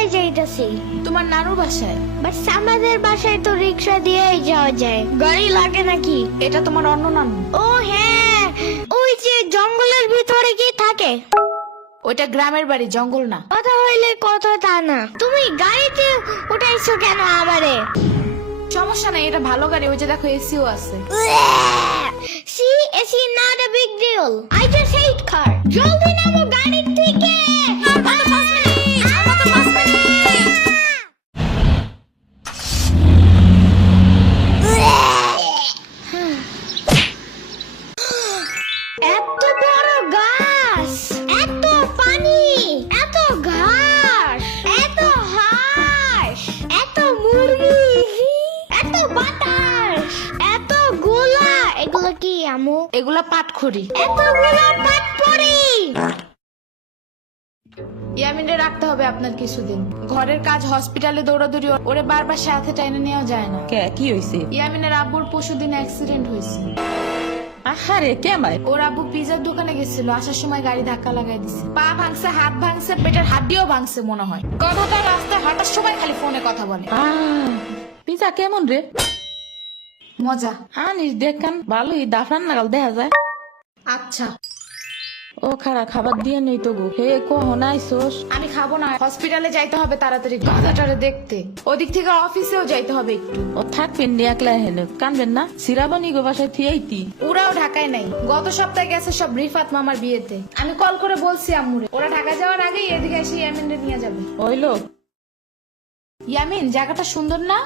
কোথায় যাইতাছি? তোমার নানুর বাসায়। বাট আমাদের বাসায় তো রিক্সা দিয়েই যাওয়া যায়, গাড়ি লাগে নাকি? এটা তোমার অন্য নানু। ও হ্যাঁ, ওই যে জঙ্গলের ভিতরে কি থাকে? ওইটা গ্রামের বাড়ি, জঙ্গল না। কথা হইলে কথা তা না। তুমি গাড়িতে উঠাইছো কেন আমারে? সমস্যা নাই, এটা ভালো গাড়ি। ওই যে দেখো, এসিও আছে। See, it's not a big deal. I just hate car. জলদি নামো গাড়ি থেকে। এত বড় গাছ, এত পানি, এত ঘাস, এত হাঁস, এত মুরগি, এত বাতাস, এত গোলা। এগুলো কি আমু? এগুলা পাটখড়ি। এতগুলো পাটপড়ি। ইয়ামিনে রাখতে হবে আপনার কিছুদিন। ঘরের কাজ, হসপিটালে দৌড়াদৌড়ি, ওরে বারবার সাথে টাইনে নেওয়া যায় না। কি হয়েছে? ইয়ামিনের আব্বুর পরশুদিন অ্যাক্সিডেন্ট হয়েছে। আহারে কেমাই? ওর আব্বু পিজার দোকানে গেছিল, আসার সময় গাড়ি ধাক্কা লাগাই দিছে। পা ভাঙছে, হাত ভাঙছে, পেটের হাড্ডিও ভাঙছে মনে হয়। কথাটা রাস্তায় হাঁটার সময় খালি ফোনে কথা বলে। পিজা কেমন রে? মজা। আনিস দেখান, ভালোই দাফরান নাগাল দেখা যায়। আচ্ছা, ও খারা খাবার দিয়ে নেই তো গো। হে কখন আইসোস? আমি খাবো না। হসপিটালে যাইতে হবে তাড়াতাড়ি, গাধাটারে দেখতে। ওদিক থেকে অফিসেও যাইতে হবে একটু। ও থাকবেন নি একলা হেনে, কানবেন না? সিরাবনি গো বাসায় থিয়াইতি। ওরাও ঢাকায় নাই, গত সপ্তাহে গেছে সব রিফাত মামার বিয়েতে। আমি কল করে বলছি আম্মুরে, ওরা ঢাকা যাওয়ার আগেই এদিকে এসে ইয়ামিনরে নিয়ে যাবে। ওইলো ইয়ামিন, জায়গাটা সুন্দর না?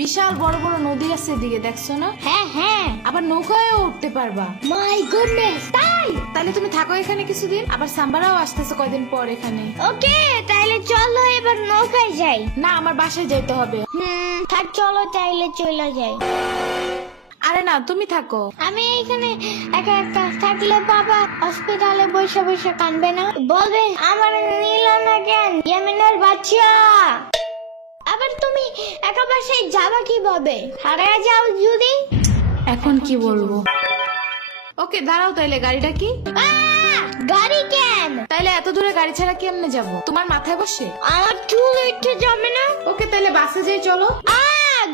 বিশাল বড় বড় নদী আছে এদিকে, দেখছো না? হ্যাঁ হ্যাঁ, আবার নৌকায়ও উঠতে পারবা। মাই গুডনেস, তাই? তাহলে তুমি থাকো এখানে কিছুদিন। আবার সাম্বারাও আসতেছে কয়দিন পর এখানে। ওকে, তাইলে চলো এবার নৌকায় যাই। না, আমার বাসায় যাইতে হবে। থাক, চলো তাইলে চলে যাই। আরে না, তুমি থাকো। আমি এখানে একা একা থাকলে বাবা হসপিটালে বসে বসে কানবে না? বলবে আমার নিল না কেন ইয়ামিনের বাচ্চা। আবার তুমি একা বাসায় যাবা কিভাবে? হারিয়ে যাও যদি? এখন কি বলবো? ওকে দাঁড়াও, তাইলে গাড়িটা কি? গাড়ি কেন? তাইলে এত দূরে গাড়ি ছাড়া কেমনে যাব? তোমার মাথায় বসে? আমার চুল উঠে যাবে না? ওকে, তাইলে বাসে যাই, চলো।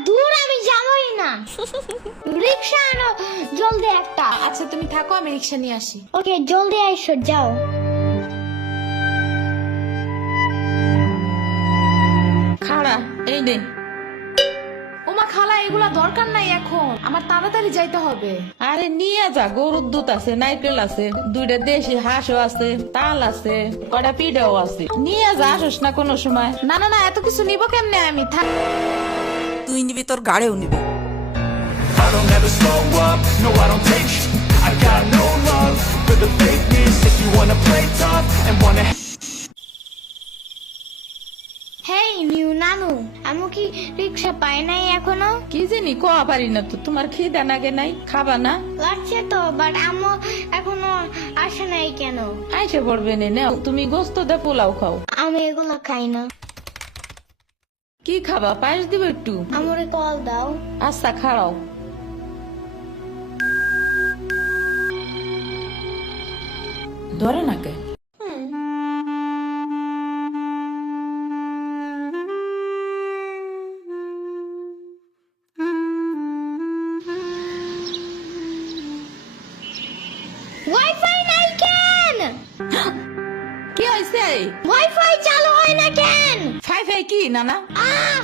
দূর আমি যাবই না। রিক্সা আনো জলদি একটা। আচ্ছা তুমি থাকো, আমি রিক্সা নিয়ে আসি। ওকে, জলদি আইসো, যাও। খাড়া এই নে। ওমা খালা, এগুলা দরকার নাই এখন, আমার তাড়াতাড়ি যাইতে হবে। আরে নিয়ে যা, গরুর দুধ আছে, নারকেল আছে, দুইটা দেশি হাঁসও আছে, তাল আছে, কয়টা পিঠাও আছে। নিয়ে যা, আসোস না কোনো সময়? না না না, এত কিছু নিব কেমনে আমি? থাক। তুই নিবি, তোর গাড়িও নিবি। I don't ever slow up, no I don't take sh**. I got no love for the fakeness. If you wanna play tough and wanna hey new নানু, আমি কি রিক্সা পাই নাই এখনো? কি জানি কোয়া পারি না তো। তোমার খিদা নাগে নাই? খাবা না? লাগছে তো, বাট আমু এখনো আসে নাই কেন? আইসে পড়বে নে, নাও তুমি গোস্ত দে পোলাও খাও। আমি এগুলো খাই না। কি খাবা? পায়েস দিব একটু? আমারে কল দাও। আচ্ছা খাড়াও। ধরে নাকে। ওয়াইফাই নাই কেন? কি হয়েছে? ওয়াইফাই চালু হয় না কেন? ফাই ফাই কি নানা?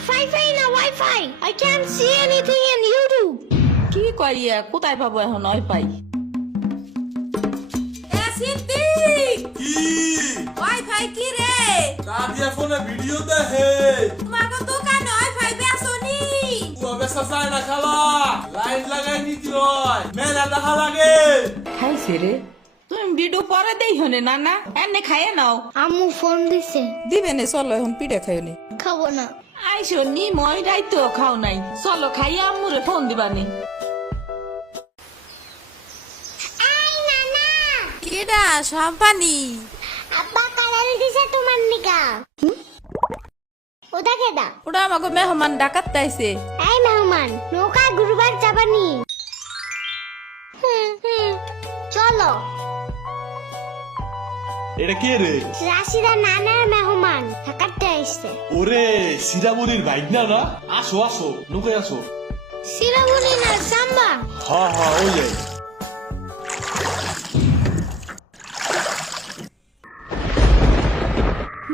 ফাই না wifi. I can't see anything in YouTube. কি কইয়া কোথায় পাবো এখন ওয়াইফাই? ওয়াইফাই কি রে? কাজিয়া ফোনে ভিডিও দেখে। তোমাকে দোকানে ওয়াইফাই বেসনি? ও বেসা চায় না খালা, লাইট লাগাই নিতে হয়, মেলা দেখা লাগে। খাইছে রে? তুমি ভিডিও পরে দেই হনে নানা, এনে খাইয়ে নাও। আম্মু ফোন দিছে। দিবে নে, চলো এখন পিঠে খাইও নি। খাবো না। আইসো নি, মই রাইতো খাও নাই। চলো খাইয়া আম্মুরে ফোন দিবানি। আই নানা, কেডা সম্পানি? আব্বা কালার দিছে তোমার নিকা। ওটা কেডা? ওটা আমাকে মেহমান ডাকাত তাইছে। এই মেহমান, নৌকা গুরুবার চাপানি। চলো। এটা কে রে? রাশিদা নানার মেহমান, ঢাকাতে আইছে। ওরে সিরামনির বাইক না না আসো আসো নৌকায় আসো সিরামুনি না সাম্বা। হ্যাঁ ওই যাই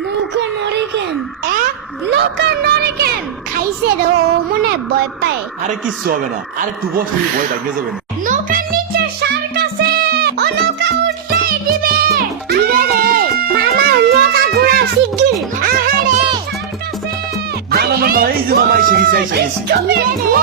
নৌকা নড়ে কেন? নৌকা নড়ে কেন? খাইছে রে, ও মনে হয় ভয় পায়। আরে কিচ্ছু হবে না আরে একটু বসে ভয় ভাঙে যাবে না নৌকার নিচে শার্ক আছে, ও নৌকা উল্টাই দিবে। ইরে রে, মামা নৌকা ঘোরা শিগগির। আহারে, শার্ক আছে। না এই যে মামা এসে গেছে ইরে রে,